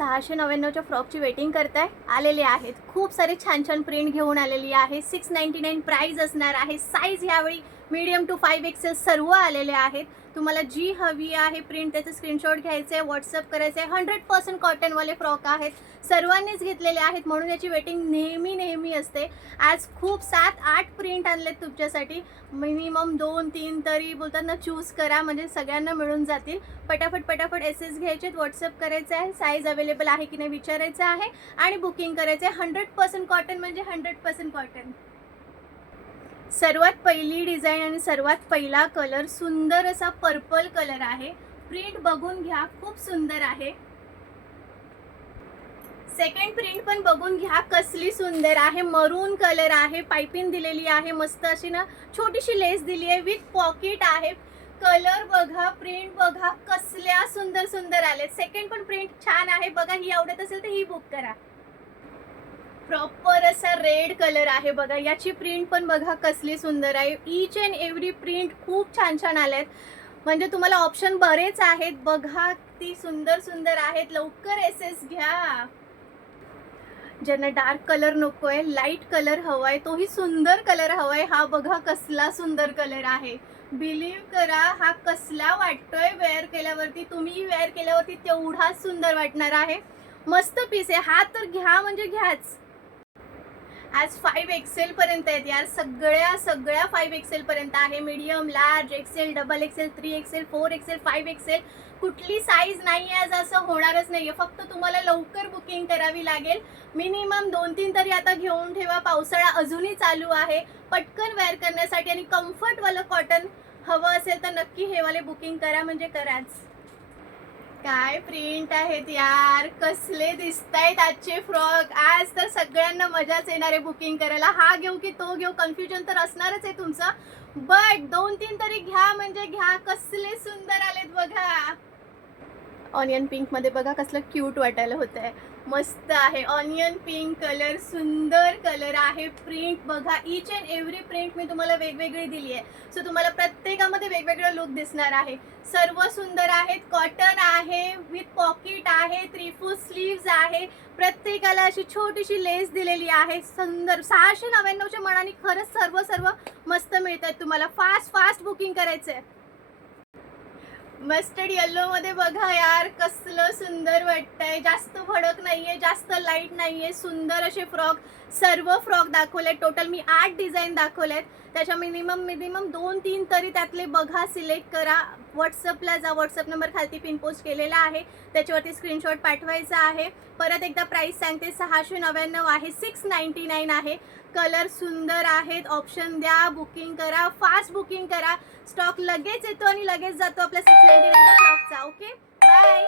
699च्या फ्रॉकची waiting करताय आलेले आहेत. खूप सारे छान छान प्रिंट घेऊन आलेली आहे. 699 प्राइस असणार आहे. साईज यावेळी मीडियम टू 5XL सर्व आलेले आहेत. तुम्हाला जी हवी आहे प्रिंट त्याचे स्क्रीनशॉट घ्यायचे आहे, व्हॉट्सअप करायचे आहे. 100% कॉटनवाले फ्रॉक आहेत. सर्वांनीच घेतलेले आहेत म्हणून याची वेटिंग नेहमी असते. आज खूप 7-8 प्रिंट आणलेत तुमच्यासाठी. मिनिमम 2-3 तरी बोलतात ना, चूज करा म्हणजे सगळ्यांना मिळून जातील. पटापट एसएस घ्यायचे, व्हॉट्सअप करायचं आहे, साईज अवेलेबल आहे की नाही विचारायचं आहे आणि बुकिंग करायचं आहे. 100% कॉटन म्हणजे 100% कॉटन. सर्वात पहिली डिझाईन आणि सर्वात पहिला कलर सुंदर असा पर्पल कलर आहे. प्रिंट बघून घ्या, खूप सुंदर आहे. सेकंड प्रिंट पण बघून घ्या, कसली सुंदर आहे. मरून कलर आहे, पाइपिंग दिलेली आहे, मस्त अशी ना छोटीशी लेस दिली आहे, विथ पॉकेट आहे. कलर बघा, प्रिंट बघा, कसल्या सुंदर सुंदर आले. सेकंड पण प्रिंट छान आहे बघा. ही आवडत असेल तर ही बुक करा. प्रॉपर असा रेड कलर आहे बघा. याची प्रिंट पण बघा कसली सुंदर आहे. ईच अँड एव्हरी प्रिंट खूप छान छान आलेत. म्हणजे तुम्हाला ऑप्शन बरेच आहेत बघा, ती सुंदर सुंदर आहेत. लवकर एसएस घ्या. ज्यांना डार्क कलर नको आहे, लाईट कलर हवा आहे, तोही सुंदर कलर हवा आहे. हा बघा कसला सुंदर कलर आहे. बिलीव्ह करा, हा कसला वाटतोय वेअर केल्यावरती. तुम्ही वेअर केल्यावरती तेवढाच सुंदर वाटणार आहे. मस्त पीस आहे हा, तर घ्या म्हणजे घ्याच. आज 5XL पर्यंत आहेत यार. सगळ्या 5XL पर्यंत आहे. Medium, large, XL, double XL, 3XL, 4XL, 5XL. कुठली साईज नाही आहे आज असं होणारच नाहीये. फक्त तुम्हाला लवकर बुकिंग करावी लागेल. मिनिमम 2-3 तरी आता घेऊन ठेवा. पावसाळा अजूनही चालू आहे. पटकन वेअर करण्यासाठी आणि कम्फर्टवालं कॉटन हवं असेल तर नक्की हे वाले बुकिंग करा म्हणजे कराच. काय प्रिंट आहेत यार, कसले दिसतायत आजचे फ्रॉक. आज तर सगळ्यांना मजाच येणार आहे बुकिंग करायला. हा घेऊ की तो घेऊ कन्फ्युजन तर असणारच आहे तुमचं. बट 2-3 तरी घ्या म्हणजे घ्या. कसले सुंदर आलेत बघा. ऑनियन पिंक मध्ये बघा कसलं क्यूट वाटायला होत आहे. मस्त आहे. ऑनियन पिंक कलर, सुंदर कलर आहे. प्रिंट बघा, ईच अँड एव्हरी प्रिंट मी तुम्हाला वेगवेगळी दिली आहे. सो तुम्हाला प्रत्येकामध्ये वेगवेगळं लुक दिसणार आहे. सर्व सुंदर आहेत. कॉटन आहे, विथ पॉकेट आहे, 3/4 स्लीव्ज आहे. प्रत्येकाला अशी छोटीशी लेस दिलेली आहे. सुंदर. 699च्या मनाने खरंच सर्व मस्त मिळतात तुम्हाला. फास्ट बुकिंग करायचंय. मस्टर्ड येल्लो मध्ये बघा यार, कसलं सुंदर वाटतंय. जास्त भडक नाहीये, जास्त लाईट नाहीये. सुंदर असे फ्रॉक, सर्व फ्रॉक दाखवले. टोटल मी 8 डिझाईन दाखवलेत. त्याच्या मिनिमम 2-3 तरी त्यातले बघा, सिलेक्ट करा. व्हॉट्सअपला जा. व्हॉट्सअप नंबर खालती पिन पोस्ट केलेला आहे, त्याच्यावरती स्क्रीनशॉट पाठवायचा आहे. परत एकदा प्राइस सांगते, 699 आहे, 699 आहे. कलर सुंदर आहेत. ऑप्शन द्या, बुकिंग करा, फास्ट बुकिंग करा. स्टॉक लगेच येतो आणि लगेच जातो आपल्या 699च्या फ्रॉकचा. Okay, bye.